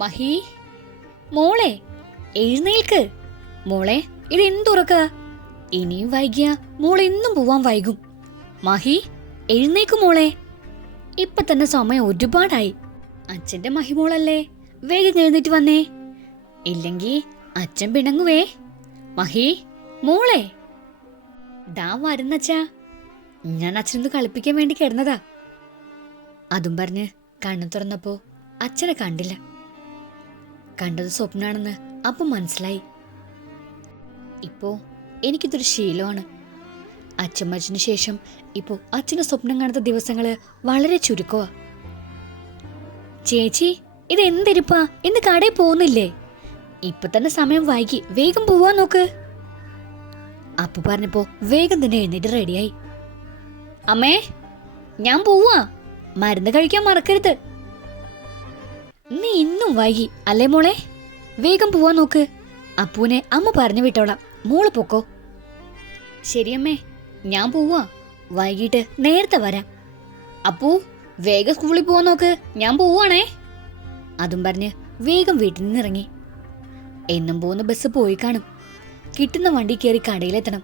മഹി, മോളെ എഴുന്നേൽക്ക്. മോളെ, ഇത് എന്തുറക്ക? ഇനിയും വൈകിയ മോൾ എന്നും പോവാൻ വൈകും. മഹി, എഴുന്നേക്ക് മോളെ. ഇപ്പൊ തന്നെ സമയം ഒരുപാടായി. അച്ഛന്റെ മഹിമോളല്ലേ, വേഗം എഴുന്നേറ്റ് വന്നേ, ഇല്ലെങ്കി അച്ഛൻ പിണങ്ങുവേ. മഹി, മോളെ. ദാ വരുന്നച്ചാ. ഞാൻ അച്ഛനൊന്ന് കളിപ്പിക്കാൻ വേണ്ടി കിടന്നതാ. അതും പറഞ്ഞ് കണ്ണു തുറന്നപ്പോ അച്ഛനെ കണ്ടില്ല. കണ്ടത് സ്വപ്നാണെന്ന് അപ്പം മനസ്സിലായി. ഇപ്പോ എനിക്കിതൊരു ശീലമാണ്. അച്ഛൻ മരിച്ചതിനു ശേഷം ഇപ്പോ അച്ഛന് സ്വപ്നം കാണുന്ന ദിവസങ്ങള് വളരെ ചുരുക്കമാ. ചേച്ചി, ഇത് എന്തിരിപ്പാ? ഇന്ന് കടയിൽ പോകുന്നില്ലേ? ഇപ്പൊ തന്നെ സമയം വൈകി, വേഗം പോവാൻ നോക്ക്. അപ്പു പറഞ്ഞപ്പോ വേഗം തന്നെ എഴുന്നേറ്റ് റെഡിയായി. അമ്മേ, ഞാൻ പോവാ, മരുന്ന് കഴിക്കാൻ മറക്കരുത്. നീ ഇന്നും വൈകി അല്ലേ മോളെ? വേഗം പോവാൻ നോക്ക്. അപ്പൂനെ അമ്മ പറഞ്ഞു വിട്ടോളാം, മോള് പൊക്കോ. ശരിയമ്മേ, ഞാൻ പോവാ, വൈകിട്ട് നേരത്തെ വരാം. അപ്പൂ, വേഗം സ്കൂളിൽ പോവാൻ നോക്ക്, ഞാൻ പോവാണേ. അതും പറഞ്ഞ് വേഗം വീട്ടിൽ നിന്നിറങ്ങി. എന്നും പോകുന്ന ബസ് പോയി കാണും. കിട്ടുന്ന വണ്ടി കയറി കടയിലെത്തണം.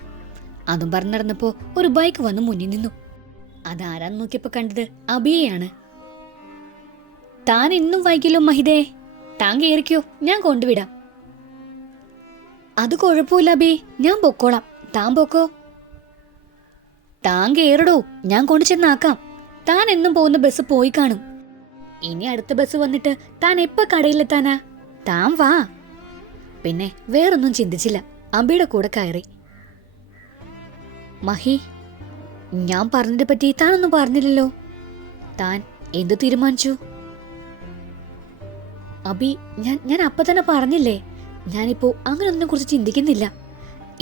അതും പറഞ്ഞ് നടന്നപ്പോ ഒരു ബൈക്ക് വന്ന് മുന്നിൽ നിന്നു. അതാരാന്ന് നോക്കിയപ്പോ കണ്ടത് അബിയെയാണ്. താൻ ഇന്നും വൈകില്ലോ മഹിതേ, താൻ കയറിക്കോ, ഞാൻ കൊണ്ടുവിടാം. അത് കുഴപ്പമില്ല അബി, ഞാൻ പൊക്കോളാം, താൻ പൊക്കോ. താൻ കയറടോ, ഞാൻ കൊണ്ടു ചെന്നാക്കാം. താൻ എന്നും പോകുന്ന ബസ് പോയി കാണും. ഇനി അടുത്ത ബസ് വന്നിട്ട് താൻ എപ്പോ കടയിലെത്താനാ? താൻ വാ. പിന്നെ വേറൊന്നും ചിന്തിച്ചില്ല, അബിയുടെ കൂടെ കയറി. മഹി, ഞാൻ പറഞ്ഞതിനെ പറ്റി താനൊന്നും പറഞ്ഞില്ലല്ലോ. താൻ എന്തു തീരുമാനിച്ചു? അബി, ഞാൻ അപ്പൊ തന്നെ പറഞ്ഞില്ലേ, ഞാനിപ്പോ അങ്ങനൊന്നിനെ കുറിച്ച് ചിന്തിക്കുന്നില്ല.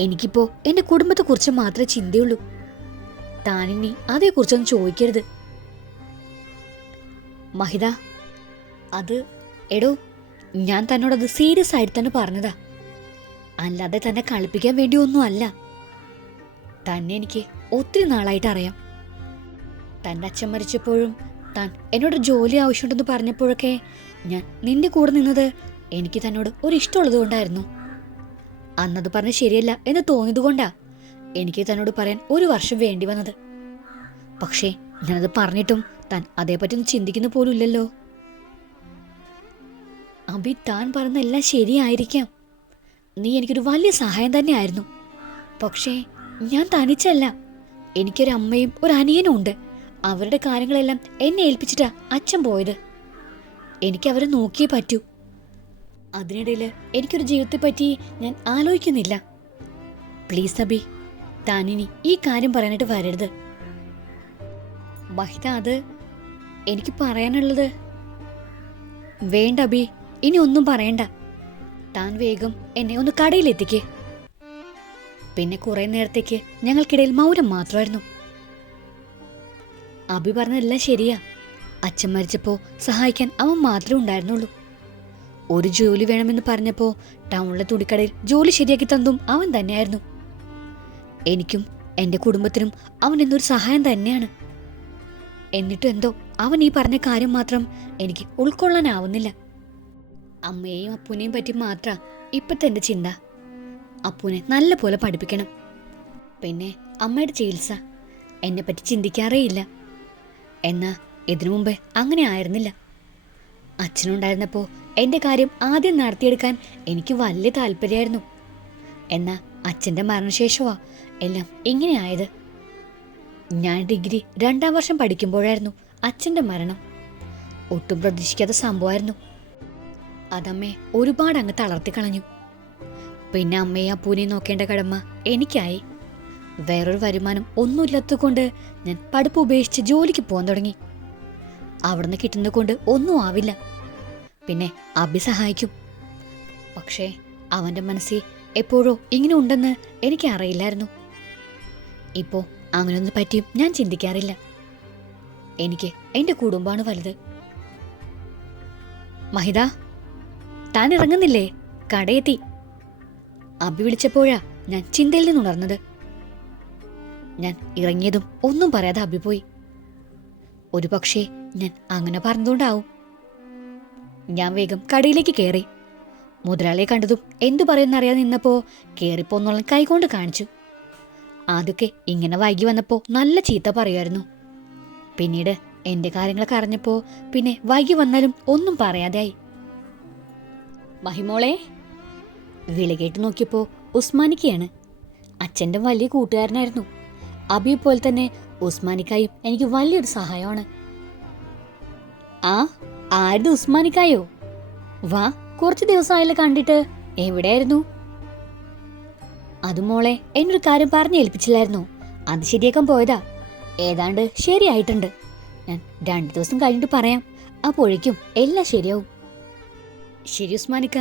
എനിക്കിപ്പോ എന്റെ കുടുംബത്തെ കുറിച്ച് മാത്രമേ ചിന്തയുള്ളൂ. താനിനി അതേക്കുറിച്ചൊന്നും ചോദിക്കരുത്. മഹിത, അത് എടോ, ഞാൻ തന്നോടത് സീരിയസ് ആയിട്ട് തന്നെ പറഞ്ഞതാ, അല്ലാതെ തന്നെ കളിപ്പിക്കാൻ വേണ്ടി ഒന്നും അല്ല. തന്നെ എനിക്ക് ഒത്തിരി നാളായിട്ട് അറിയാം. തൻ്റെ അച്ഛൻ മരിച്ചപ്പോഴും താൻ എന്നോട് ജോലി ആവശ്യമുണ്ടെന്ന് പറഞ്ഞപ്പോഴൊക്കെ ഞാൻ നിന്റെ കൂടെ നിന്നത് എനിക്ക് തന്നോട് ഒരു ഇഷ്ടമുള്ളത് കൊണ്ടായിരുന്നു. അന്നത് പറഞ്ഞ ശരിയല്ല എന്ന് തോന്നിയത് കൊണ്ടാ എനിക്ക് തന്നോട് പറയാൻ 1 വർഷം വേണ്ടി വന്നത്. പക്ഷേ ഞാനത് പറഞ്ഞിട്ടും താൻ അതേപറ്റി ഒന്നും ചിന്തിക്കുന്ന പോലും ഇല്ലല്ലോ. അബി, താൻ പറഞ്ഞെല്ലാം ശരിയായിരിക്കാം. നീ എനിക്കൊരു വലിയ സഹായം തന്നെയായിരുന്നു. പക്ഷേ ഞാൻ തനിച്ചല്ല, എനിക്കൊരു അമ്മയും ഒരു അനിയനും ഉണ്ട്. അവരുടെ കാര്യങ്ങളെല്ലാം എന്നെ ഏൽപ്പിച്ചിട്ടാ അച്ഛൻ പോയത്. എനിക്ക് അവരെ നോക്കിയേ പറ്റൂ. അതിനിടയിൽ എനിക്കൊരു ജീവിതത്തെ പറ്റി ഞാൻ ആലോചിക്കുന്നില്ല. പ്ലീസ് അബി, താനിനി ഈ കാര്യം പറയാനായിട്ട് വരരുത്. മഹിത, അത് എനിക്ക് പറയാനുള്ളത്. വേണ്ട അബി, ഇനി ഒന്നും പറയണ്ട. താൻ വേഗം എന്നെ ഒന്ന് കടയിലെത്തിക്കേ. പിന്നെ കുറെ നേരത്തേക്ക് ഞങ്ങൾക്കിടയിൽ മൗനം മാത്രമായിരുന്നു. അബി പറഞ്ഞതെല്ലാം ശരിയാ. അച്ഛൻ മരിച്ചപ്പോ സഹായിക്കാൻ അവൻ മാത്രമേ ഉണ്ടായിരുന്നുള്ളൂ. ഒരു ജോലി വേണമെന്ന് പറഞ്ഞപ്പോ ടൗണിലെ തുണിക്കടയിൽ ജോലി ശരിയാക്കി തന്നതും അവൻ തന്നെയായിരുന്നു. എനിക്കും എൻ്റെ കുടുംബത്തിനും അവൻ എന്നൊരു സഹായം തന്നെയാണ്. എന്നിട്ടും എന്തോ അവൻ ഈ പറഞ്ഞ കാര്യം മാത്രം എനിക്ക് ഉൾക്കൊള്ളാനാവുന്നില്ല. അമ്മയെയും അപ്പൂനെയും പറ്റി മാത്ര ഇപ്പത്തെ എൻ്റെ ചിന്ത. അപ്പൂനെ നല്ല പോലെ പഠിപ്പിക്കണം. പിന്നെ അമ്മയുടെ ചികിത്സ, എന്നെ പറ്റി ചിന്തിക്കാറേ ഇല്ല. എന്നാ ഇതിനു മുമ്പേ അങ്ങനെ ആയിരുന്നില്ല. അച്ഛനുണ്ടായിരുന്നപ്പോ എൻ്റെ കാര്യം ആദ്യം നടത്തിയെടുക്കാൻ എനിക്ക് വലിയ താല്പര്യമായിരുന്നു. എന്നാ അച്ഛൻ്റെ മരണശേഷമാ എല്ലാം ഇങ്ങനെയായത്. ഞാൻ ഡിഗ്രി 2ാം വർഷം പഠിക്കുമ്പോഴായിരുന്നു അച്ഛൻ്റെ മരണം. ഒട്ടും പ്രതീക്ഷിക്കാത്ത സംഭവമായിരുന്നു. അതമ്മേ ഒരുപാട് അങ്ങ് തളർത്തിക്കളഞ്ഞു. പിന്നെ അമ്മയെ അപ്പൂനെയും നോക്കേണ്ട കടമ എനിക്കായി. വേറൊരു വരുമാനം ഒന്നുമില്ലാത്തതുകൊണ്ട് ഞാൻ പഠിപ്പ് ഉപേക്ഷിച്ച് ജോലിക്ക് പോകാൻ തുടങ്ങി. അവിടുന്ന് കിട്ടുന്നത് കൊണ്ട് ഒന്നും ആവില്ല. പിന്നെ അബി സഹായിക്കും. പക്ഷേ അവൻ്റെ മനസ്സിൽ എപ്പോഴോ ഇങ്ങനെ ഉണ്ടെന്ന് എനിക്ക് അറിയില്ലായിരുന്നു. ഇപ്പോൾ അങ്ങനെയൊന്നും പറ്റിയും ഞാൻ ചിന്തിക്കാറില്ല. എനിക്ക് എൻ്റെ കുടുംബമാണ് വലുത്. മഹിത, താൻ ഇറങ്ങുന്നില്ലേ? കടയെത്തി. അബി വിളിച്ചപ്പോഴാ ഞാൻ ചിന്തയിൽ നിന്നുണർന്നത്. ഞാൻ ഇറങ്ങിയതും ഒന്നും പറയാതെ അബി പോയി. ഒരു പക്ഷേ ഞാൻ അങ്ങനെ പറഞ്ഞതുകൊണ്ടാവും. ഞാൻ വേഗം കടയിലേക്ക് കയറി. മുതലാളിയെ കണ്ടതും എന്തു പറയുന്നറിയാതെ നിന്നപ്പോ കയറിപ്പോന്നുള്ള കൈകൊണ്ട് കാണിച്ചു. ആദ്യമൊക്കെ ഇങ്ങനെ വൈകി വന്നപ്പോ നല്ല ചീത്ത പറയുമായിരുന്നു. പിന്നീട് എന്റെ കാര്യങ്ങളൊക്കെ അറിഞ്ഞപ്പോ പിന്നെ വൈകി വന്നാലും ഒന്നും പറയാതെയായി. മഹിമോളെ, വിളി കേട്ട് നോക്കിയപ്പോ ഉസ്മാനിക്കയാണ്. അച്ഛൻ്റെ വലിയ കൂട്ടുകാരനായിരുന്നു. അബിയെ പോലെ തന്നെ ഉസ്മാനിക്കായും എനിക്ക് വലിയൊരു സഹായമാണ്. ആ, ആരുടെ ഉസ്മാനിക്കായോ? വാ, കുറച്ച് ദിവസമായല്ലോ കണ്ടിട്ട്. എവിടെയായിരുന്നു? അത് മോളെ, എന്നൊരു കാര്യം പറഞ്ഞു ഏൽപ്പിച്ചില്ലായിരുന്നു. അത് ശരിയാക്കാൻ പോയതാ. ഏതാണ്ട് ശരിയായിട്ടുണ്ട്. ഞാൻ 2 ദിവസം കഴിഞ്ഞിട്ട് പറയാം. അപ്പോഴേക്കും എല്ലാം ശരിയാവും. ശരി ഉസ്മാനിക്ക,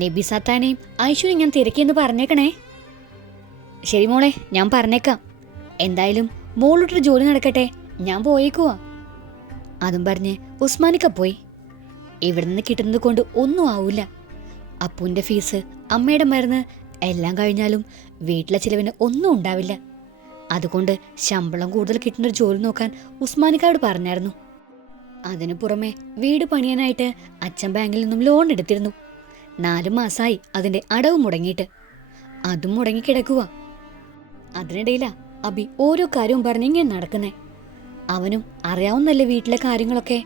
നബി സാത്താനെയും ഐശ്വര്യം ഞാൻ തിരക്കിയെന്ന് പറഞ്ഞേക്കണേ. ശരി മോളെ, ഞാൻ പറഞ്ഞേക്കാം. എന്തായാലും മോളോട്ടൊരു ജോലി നടക്കട്ടെ, ഞാൻ പോയേക്കുവാ. അതും പറഞ്ഞ് ഉസ്മാനിക്ക പോയി. ഇവിടെ നിന്ന് കിട്ടുന്നത് കൊണ്ട് ഒന്നും ആവൂല. അപ്പൂൻ്റെ ഫീസ്, അമ്മയുടെ മരുന്ന് എല്ലാം കഴിഞ്ഞാലും വീട്ടിലെ ചിലവിന് ഒന്നും ഉണ്ടാവില്ല. അതുകൊണ്ട് ശമ്പളം കൂടുതൽ കിട്ടുന്നൊരു ജോലി നോക്കാൻ ഉസ്മാനിക്കായോട് പറഞ്ഞായിരുന്നു. അതിനു പുറമെ വീട് പണിയാനായിട്ട് അച്ഛൻ ബാങ്കിൽ നിന്നും ലോൺ എടുത്തിരുന്നു. 4 മാസമായി അതിന്റെ അടവ് മുടങ്ങിയിട്ട്. അതും മുടങ്ങിക്കിടക്കുക. അതിനിടയിലാ അബി ഓരോ കാര്യവും പറഞ്ഞിങ്ങനെ നടക്കുന്നേ. അവനും അറിയാവുന്നല്ലേ വീട്ടിലെ കാര്യങ്ങളൊക്കെ.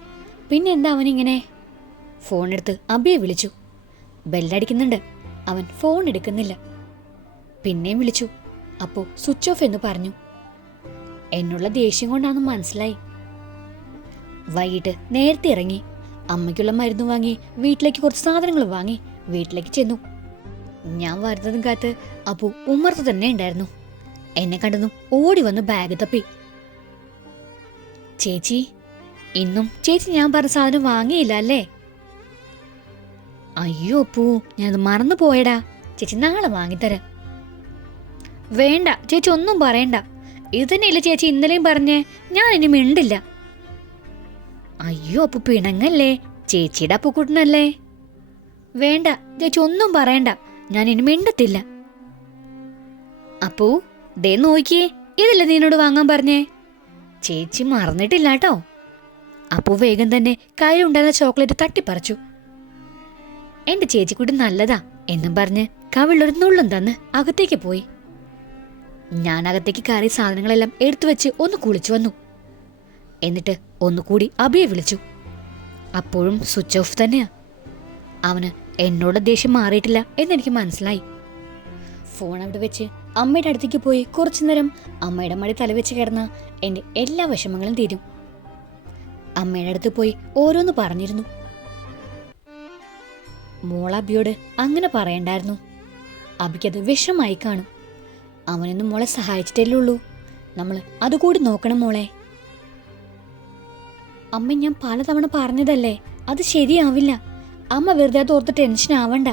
പിന്നെ എന്താ അവനിങ്ങനെ? ഫോണെടുത്ത് അബിയെ വിളിച്ചു. ബെല്ലടിക്കുന്നുണ്ട്. അവൻ ഫോൺ എടുക്കുന്നില്ല. പിന്നെയും വിളിച്ചു. അപ്പോൾ സ്വിച്ച് ഓഫ് എന്ന് പറഞ്ഞു. എന്നുള്ള ദേഷ്യം കൊണ്ടാണെന്ന് മനസ്സിലായി. വൈകിട്ട് നേരത്തെ ഇറങ്ങി. അമ്മയ്ക്കുള്ള മരുന്ന് വാങ്ങി, വീട്ടിലേക്ക് കുറച്ച് സാധനങ്ങൾ വാങ്ങി വീട്ടിലേക്ക് ചെന്നു. ഞാൻ വരുന്നതും കാത്ത് അപ്പു ഉമ്മർത്ത് തന്നെ ഉണ്ടായിരുന്നു. എന്നെ കണ്ടതും ഓടി വന്ന് ബാഗ് തപ്പി. ചേച്ചി, ഇന്നും ചേച്ചി ഞാൻ പറഞ്ഞ സാധനം വാങ്ങിയില്ല അല്ലേ? അയ്യോ അപ്പൂ, ഞാനത് മറന്നു പോയടാ. ചേച്ചി നാളെ വാങ്ങിത്തരാം. വേണ്ട ചേച്ചി, ഒന്നും പറയണ്ട. ഇത് തന്നെയല്ലേ ചേച്ചി ഇന്നലെയും പറഞ്ഞേ. ഞാൻ ഇനി മിണ്ടില്ല. അയ്യോ അപ്പു, പിണങ്ങല്ലേ. ചേച്ചിയുടെ അപ്പുക്കുട്ടനല്ലേ. വേണ്ട ചേച്ചി, ഒന്നും പറയണ്ട. ഞാൻ ഇനി മിണ്ടത്തില്ല. അപ്പൂ, ദേ നോക്കിയേ, ഇതല്ലേ നിന്നോട് വാങ്ങാൻ പറഞ്ഞേ. ചേച്ചി മറന്നിട്ടില്ല കേട്ടോ. അപ്പു വേഗം തന്നെ കയ്യിലുണ്ടായിരുന്ന ചോക്ലേറ്റ് തട്ടിപ്പറിച്ചു. എന്റെ ചേച്ചിക്കുട്ടി നല്ലതാ എന്നും പറഞ്ഞ് കവിളൊരു നുള്ളും തന്ന് അകത്തേക്ക് പോയി. ഞാൻ അകത്തേക്ക് കയറി സാധനങ്ങളെല്ലാം എടുത്തു വെച്ച് ഒന്ന് കുളിച്ചു വന്നു. എന്നിട്ട് ഒന്നുകൂടി അബിയെ വിളിച്ചു. അപ്പോഴും സ്വിച്ച് ഓഫ് തന്നെയാ. അവന് എന്നോട് ദേഷ്യം മാറിയിട്ടില്ല എന്നെനിക്ക് മനസ്സിലായി. ഫോൺ അവിടെ വെച്ച് അമ്മയുടെ അടുത്തേക്ക് പോയി കുറച്ചു നേരം അമ്മയുടെ മടി തലവെച്ച് കിടന്ന എൻ്റെ എല്ലാ വിഷമങ്ങളും തീരും. അമ്മയുടെ അടുത്ത് പോയി ഓരോന്ന് പറഞ്ഞിരുന്നു. മോൾ അബിയോട് അങ്ങനെ പറയണ്ടായിരുന്നു. അബിക്കത് വിഷമായി കാണും. അവനൊന്നും മോളെ സഹായിച്ചിട്ടല്ലേ ഉള്ളൂ. നമ്മൾ അതുകൂടി നോക്കണം മോളെ. അമ്മ, ഞാൻ പലതവണ പറഞ്ഞതല്ലേ, അത് ശരിയാവില്ല. അമ്മ വെറുതെ അത് ഓർത്ത് ടെൻഷൻ ആവണ്ട.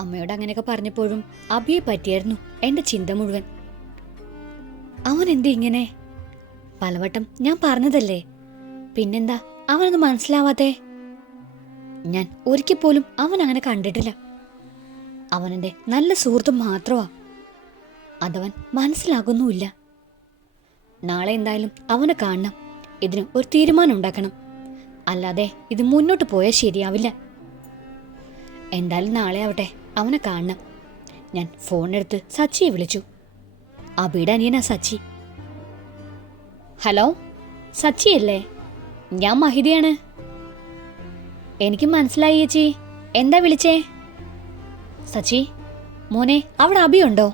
അമ്മയോട് അങ്ങനെയൊക്കെ പറഞ്ഞപ്പോഴും അബിയെ പറ്റിയായിരുന്നു എന്റെ ചിന്ത മുഴുവൻ. അവൻ എന്ത് ഇങ്ങനെ? പലവട്ടം ഞാൻ പറഞ്ഞതല്ലേ. പിന്നെന്താ അവനൊന്നും മനസ്സിലാവാത്തെ? ഞാൻ ഒരിക്കൽ പോലും അവൻ അങ്ങനെ കണ്ടിട്ടില്ല. അവനെന്റെ നല്ല സുഹൃത്ത് മാത്രമാ. അതവൻ മനസ്സിലാകുന്നുമില്ല. നാളെ എന്തായാലും അവനെ കാണണം. ഇതിന് ഒരു തീരുമാനം ഉണ്ടാക്കണം. അല്ലാതെ ഇത് മുന്നോട്ട് പോയാൽ ശരിയാവില്ല. എന്തായാലും നാളെ ആവട്ടെ, അവനെ കാണണം. ഞാൻ ഫോണെടുത്ത് സച്ചിയെ വിളിച്ചു. അബിയുടെ അനിയനാ സച്ചി. ഹലോ, സച്ചിയല്ലേ? ഞാൻ മഹിതയാണ്. എനിക്ക് മനസ്സിലായി ചേച്ചി. എന്താ വിളിച്ചേ? സച്ചി മോനെ, അവിടെ അബിയുണ്ടോ?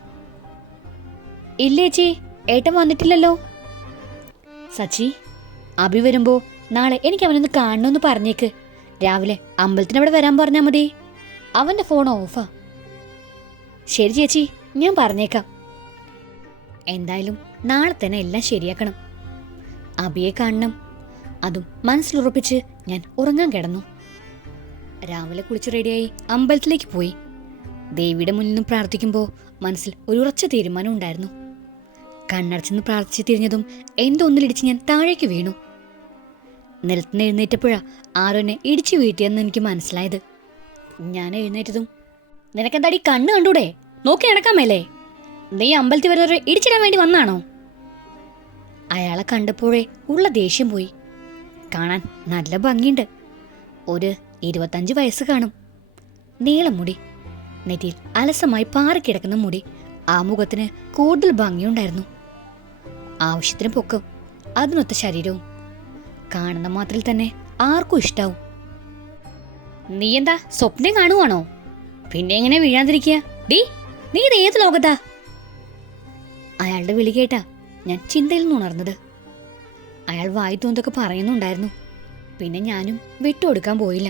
ഇല്ല ചേച്ചി, ഏട്ടൻ വന്നിട്ടില്ലല്ലോ. സച്ചി, അബി വരുമ്പോ നാളെ എനിക്ക് അവനൊന്ന് കാണണമെന്ന് പറഞ്ഞേക്ക്. രാവിലെ അമ്പലത്തിനവിടെ വരാൻ പറഞ്ഞാൽ മതി. അവന്റെ ഫോൺ ഓഫാ. ശരി ചേച്ചി, ഞാൻ പറഞ്ഞേക്കാം. എന്തായാലും നാളെ തന്നെ എല്ലാം ശരിയാക്കണം. അബിയെ കാണണം. അതും മനസ്സിലുറപ്പിച്ച് ഞാൻ ഉറങ്ങാൻ കിടന്നു. രാവിലെ കുളിച്ച് റെഡിയായി അമ്പലത്തിലേക്ക് പോയി. ദേവിയുടെ മുന്നിൽ നിന്ന് പ്രാർത്ഥിക്കുമ്പോൾ മനസ്സിൽ ഒരു ഉറച്ച തീരുമാനം ഉണ്ടായിരുന്നു. കണ്ണടച്ചെന്ന് പ്രാർത്ഥിച്ച് തിരിഞ്ഞതും എന്തൊന്നിലിടിച്ച് ഞാൻ താഴേക്ക് വീണു. നിലത്തുനിന്ന് എഴുന്നേറ്റപ്പോഴാ ആരോ എന്നെ ഇടിച്ചു വീട്ടിയെന്ന് എനിക്ക് മനസ്സിലായത്. ഞാൻ എഴുന്നേറ്റതും, നിനക്കെന്താടി കണ്ണ് കണ്ടൂടെ? നോക്കി നടക്കാൻ മേലേ? നീ അമ്പലത്തിൽ വരുന്നവരെ ഇടിച്ചിടാൻ വേണ്ടി വന്നാണോ? അയാളെ കണ്ടപ്പോഴേ ഉള്ള ദേഷ്യം പോയി. കാണാൻ നല്ല ഭംഗിയുണ്ട്. ഒരു 25 വയസ്സ് കാണും. നീളം മുടി, നെറ്റിയിൽ അലസമായി പാറിക്കിടക്കുന്ന മുടി ആ മുഖത്തിന് കൂടുതൽ ഭംഗിയുണ്ടായിരുന്നു. ആവശ്യത്തിന് പൊക്കം, അതിനൊത്ത ശരീരവും. കാണുന്ന മാത്രയിൽ തന്നെ ആർക്കും ഇഷ്ടാവും. നീ എന്താ സ്വപ്നം കാണുവാണോ? പിന്നെ എങ്ങനെ വീഴാതിരിക്കുക? ഡീ, നീ ഇത് ഏത് ലോകത്താ? അയാളുടെ വിളി കേട്ടാ ഞാൻ ചിന്തയിൽ നിന്ന് ഉണർന്നത്. അയാൾ വായി തോന്നൊക്കെ പറയുന്നുണ്ടായിരുന്നു. പിന്നെ ഞാനും വിട്ടുകൊടുക്കാൻ പോയില്ല.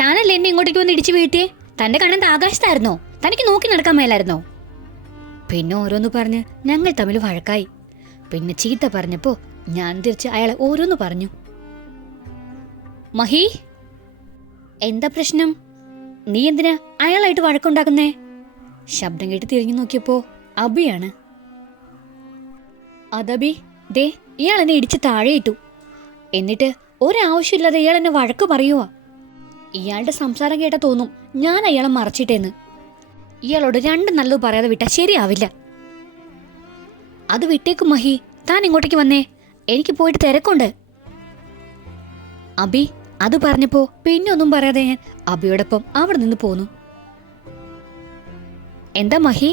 താനല്ലേ എന്നെ ഇങ്ങോട്ടേക്ക് വന്ന് ഇടിച്ചു വീഴ്ത്തിയേ? തന്റെ കണ്ണന്റെ ആകാശത്തായിരുന്നോ? തനിക്ക് നോക്കി നടക്കാൻ മേലായിരുന്നോ? പിന്നെ ഓരോന്ന് പറഞ്ഞ് ഞങ്ങൾ തമ്മിൽ വഴക്കായി. പിന്നെ ചീത്ത പറഞ്ഞപ്പോ ഞാൻ തിരിച്ച് അയാളെ ഓരോന്ന് പറഞ്ഞു. മഹി, എന്താ പ്രശ്നം? നീ എന്തിനാ അയാളായിട്ട് വഴക്കുണ്ടാക്കുന്നേ? ശബ്ദം കേട്ട് തിരിഞ്ഞു നോക്കിയപ്പോ അബിയാണ്. അതബി, ദേ ഇയാൾ എന്നെ ഇടിച്ച് താഴെയിട്ടു. എന്നിട്ട് ഒരാവശ്യമില്ലാതെ ഇയാൾ എന്നെ വഴക്ക് പറയുവാ. ഇയാളുടെ സംസാരം കേട്ടാ തോന്നും ഞാൻ അയാളെ മറച്ചിട്ടേന്ന്. ഇയാളോട് രണ്ട് നല്ലത് പറയാതെ വിട്ടാ ശരിയാവില്ല. അത് വിട്ടേക്കും മഹി, താൻ ഇങ്ങോട്ടേക്ക് വന്നേ, എനിക്ക് പോയിട്ട് തിരക്കുണ്ട്. അബി അത് പറഞ്ഞപ്പോ പിന്നെ ഒന്നും പറയാതെ ഞാൻ അബിയോടൊപ്പം അവിടെ നിന്ന് പോന്നു. എന്താ മഹി,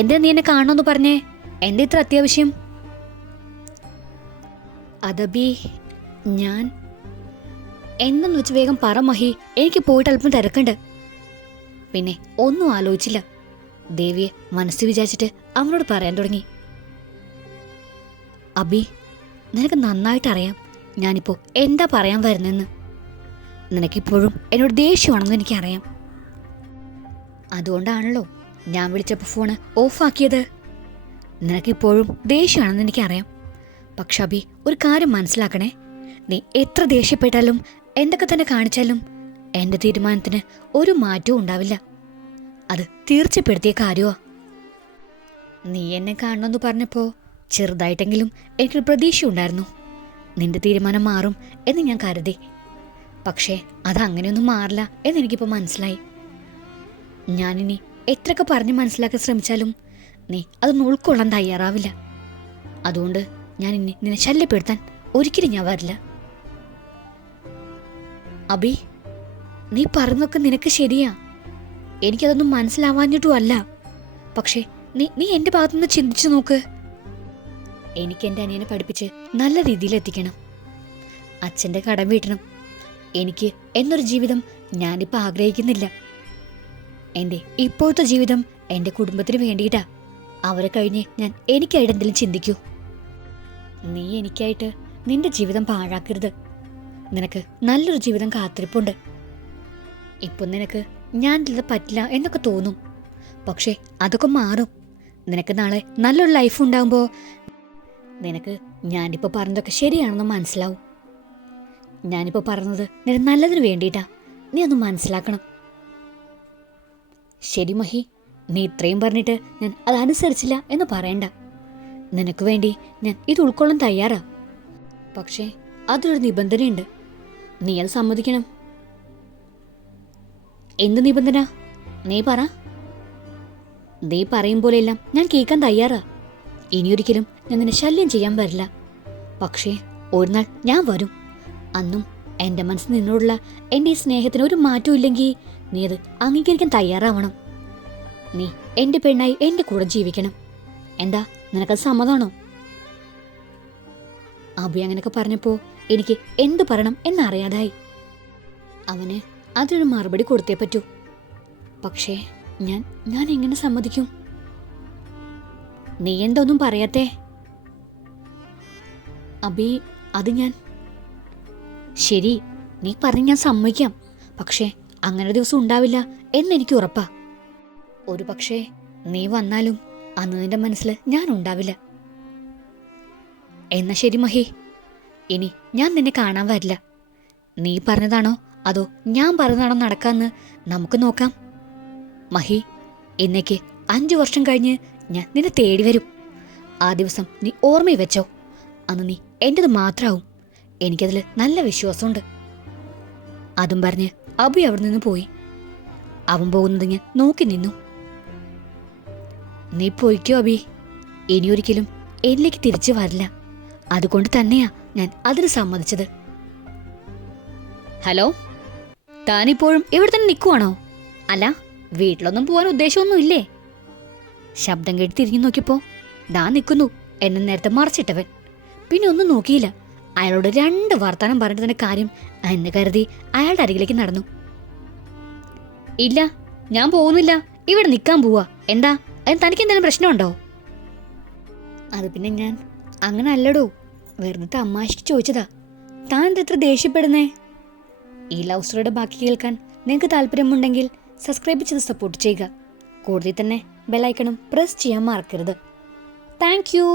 എന്താ നീ എന്നെ കാണണമെന്ന് പറഞ്ഞേ? എന്താ ഇത്ര അത്യാവശ്യം? അതബി, ഞാൻ എന്നെന്ന് വെച്ച് വേഗം പറ മഹി, എനിക്ക് പോയിട്ട് അല്പം തിരക്കുണ്ട്. പിന്നെ ഒന്നും ആലോചിച്ചില്ല. ദേവിയെ മനസ്സിൽ വിചാരിച്ചിട്ട് അവനോട് പറയാൻ തുടങ്ങി. അബി, നിനക്ക് നന്നായിട്ടറിയാം ഞാനിപ്പോ എന്താ പറയാൻ വരുന്നെന്ന്. നിനക്കിപ്പോഴും എന്നോട് ദേഷ്യമാണെന്ന് എനിക്കറിയാം. അതുകൊണ്ടാണല്ലോ ഞാൻ വിളിച്ചപ്പോൾ ഫോണ് ഓഫാക്കിയത്. നിനക്കിപ്പോഴും ദേഷ്യമാണെന്ന് എനിക്കറിയാം. പക്ഷെ അബി, ഒരു കാര്യം മനസ്സിലാക്കണേ, നീ എത്ര ദേഷ്യപ്പെട്ടാലും എന്തൊക്കെ തന്നെ കാണിച്ചാലും എൻ്റെ തീരുമാനത്തിന് ഒരു മാറ്റവും ഉണ്ടാവില്ല. അത് തീർച്ചപ്പെടുത്തിയ കാര്യമാ. നീ എന്നെ കാണണമെന്ന് പറഞ്ഞപ്പോൾ ചെറുതായിട്ടെങ്കിലും എനിക്കൊരു പ്രതീക്ഷ ഉണ്ടായിരുന്നു. നിന്റെ തീരുമാനം മാറും എന്ന് ഞാൻ കരുതി. പക്ഷേ അതങ്ങനെയൊന്നും മാറില്ല എന്നെനിക്കിപ്പോൾ മനസ്സിലായി. ഞാനിനി എത്രയൊക്കെ പറഞ്ഞ് മനസ്സിലാക്കാൻ ശ്രമിച്ചാലും നീ അതൊന്നും ഉൾക്കൊള്ളാൻ തയ്യാറാവില്ല. അതുകൊണ്ട് ഞാൻ ഇനി നിന്നെ ശല്യപ്പെടുത്താൻ ഒരിക്കലും ഞാൻ വരില്ല. അബി, നീ പറഞ്ഞതൊക്കെ നിനക്ക് ശരിയാ, എനിക്കതൊന്നും മനസ്സിലാവാഞ്ഞിട്ടും അല്ല. പക്ഷേ നീ എൻ്റെ ഭാഗത്തുനിന്ന് ചിന്തിച്ചു നോക്ക്. എനിക്ക് എൻ്റെ അനിയനെ പഠിപ്പിച്ച് നല്ല രീതിയിൽ എത്തിക്കണം. അച്ഛൻ്റെ കടം വീട്ടണം. എനിക്ക് എന്നൊരു ജീവിതം ഞാനിപ്പോൾ ആഗ്രഹിക്കുന്നില്ല. എൻ്റെ ഇപ്പോഴത്തെ ജീവിതം എൻ്റെ കുടുംബത്തിന് വേണ്ടിയിട്ടാ. അവരെ കഴിഞ്ഞ് ഞാൻ എനിക്കായിട്ട് എന്തെങ്കിലും ചിന്തിക്കൂ. നീ എനിക്കായിട്ട് നിന്റെ ജീവിതം പാഴാക്കരുത്. നിനക്ക് നല്ലൊരു ജീവിതം കാത്തിരിപ്പുണ്ട്. ഇപ്പം നിനക്ക് ഞാനിത് പറ്റില്ല എന്നൊക്കെ തോന്നും. പക്ഷേ അതൊക്കെ മാറും. നിനക്ക് നാളെ നല്ലൊരു ലൈഫ് ഉണ്ടാകുമ്പോൾ നിനക്ക് ഞാനിപ്പോൾ പറഞ്ഞതൊക്കെ ശരിയാണെന്ന് മനസ്സിലാവും. ഞാനിപ്പോൾ പറഞ്ഞത് നിനക്ക് നല്ലതിന് വേണ്ടിയിട്ടാ. നീ ഒന്ന് മനസ്സിലാക്കണം. ശരി മഹി, നീ ഇത്രയും പറഞ്ഞിട്ട് ഞാൻ അതനുസരിച്ചില്ല എന്ന് പറയണ്ട. നിനക്ക് വേണ്ടി ഞാൻ ഇത് ഉൾക്കൊള്ളാൻ തയ്യാറാ. പക്ഷേ അതിലൊരു നിബന്ധനയുണ്ട്. നീ അത് സമ്മതിക്കണം. എന്ത് നിബന്ധന? നീ പറ. നീ പറയും പോലെയെല്ലാം ഞാൻ കേൾക്കാൻ തയ്യാറാ. ഇനിയൊരിക്കലും ഞാൻ നിന്നെ ശല്യം ചെയ്യാൻ വരില്ല. പക്ഷേ ഒരു നാൾ ഞാൻ വരും. അന്നും എൻ്റെ മനസ്സ് നിന്നോടുള്ള എൻ്റെ ഈ സ്നേഹത്തിന് ഒരു മാറ്റവും ഇല്ലെങ്കിൽ നീ അത് അംഗീകരിക്കാൻ തയ്യാറാവണം. നീ എൻ്റെ പെണ്ണായി എൻ്റെ കൂടെ ജീവിക്കണം. എന്താ, നിനക്കത് സമ്മതമാണോ? അബി അങ്ങനെയൊക്കെ പറഞ്ഞപ്പോൾ എനിക്ക് എന്ത് പറയണം എന്നറിയാതായി. അവന് അതിനൊരു മറുപടി കൊടുത്തേ പറ്റൂ. പക്ഷേ ഞാൻ എങ്ങനെ സമ്മതിക്കും? നീ എന്തൊന്നും പറയാത്തേ? അബി, അത് ഞാൻ ശരി, നീ പറഞ്ഞ് ഞാൻ സമ്മതിക്കാം. പക്ഷേ അങ്ങനെ ദിവസം ഉണ്ടാവില്ല എന്നെനിക്ക് ഉറപ്പാ. ഒരു പക്ഷേ നീ വന്നാലും അന്ന് നിന്റെ മനസ്സിൽ ഞാൻ ഉണ്ടാവില്ല. എന്നാ ശരി മഹി, ഇനി ഞാൻ നിന്നെ കാണാൻ വരില്ല. നീ പറഞ്ഞതാണോ അതോ ഞാൻ പറഞ്ഞതാണോ നടക്കാന്ന് നമുക്ക് നോക്കാം. മഹി, ഇന്നേക്ക് 5 വർഷം കഴിഞ്ഞ് ഞാൻ നിന്നെ തേടി വരും. ആ ദിവസം നീ ഓർമ്മയിൽ വെച്ചോ. അന്ന് നീ എൻ്റെത് മാത്രമാവും. എനിക്കതിൽ നല്ല വിശ്വാസമുണ്ട്. അതും പറഞ്ഞ് അബി അവിടെ നിന്ന് പോയി. അവൻ പോകുന്നത് ഞാൻ നോക്കി നിന്നു. നീ പോയിക്കോ അബി, ഇനിയൊരിക്കലും എന്നിലേക്ക് തിരിച്ചു വരില്ല. അതുകൊണ്ട് തന്നെയാ ഞാൻ അതിന് സമ്മതിച്ചത്. ഹലോ, താനിപ്പോഴും ഇവിടെ തന്നെ നിൽക്കുവാണോ? അല്ല, വീട്ടിലൊന്നും പോകാൻ ഉദ്ദേശമൊന്നും ഇല്ലേ? ശബ്ദം കേട്ട് തിരിഞ്ഞു നോക്കിയപ്പോ ദാ നിൽക്കുന്നു എന്നെ നേരത്തെ മറച്ചിട്ടവൻ. പിന്നെ ഒന്നും നോക്കിയില്ല. അയാളോട് 2 വർത്താനം പറഞ്ഞതിന്റെ കാര്യം എന്ന് കരുതി അയാളുടെ അരികിലേക്ക് നടന്നു. ഇല്ല, ഞാൻ പോകുന്നില്ല, ഇവിടെ നിൽക്കാൻ പോവാ. എന്താ, തനിക്ക് എന്തെങ്കിലും പ്രശ്നമുണ്ടോ? അത് പിന്നെ ഞാൻ അങ്ങനെ അല്ലടോ, വെറുതെ തമാശക്ക് ചോദിച്ചതാ. താൻ എന്താ ഇത്ര ദേഷ്യപ്പെടുന്നേ? ഈ ലവ് സ്റ്റോറിയുടെ ബാക്കി കേൾക്കാൻ നിങ്ങൾക്ക് താല്പര്യമുണ്ടെങ്കിൽ സബ്സ്ക്രൈബ് ചെയ്ത് സപ്പോർട്ട് ചെയ്യുക. കൂടുതൽ തന്നെ ബെല്ലൈക്കണും പ്രസ് ചെയ്യാൻ മറക്കരുത്. Thank you.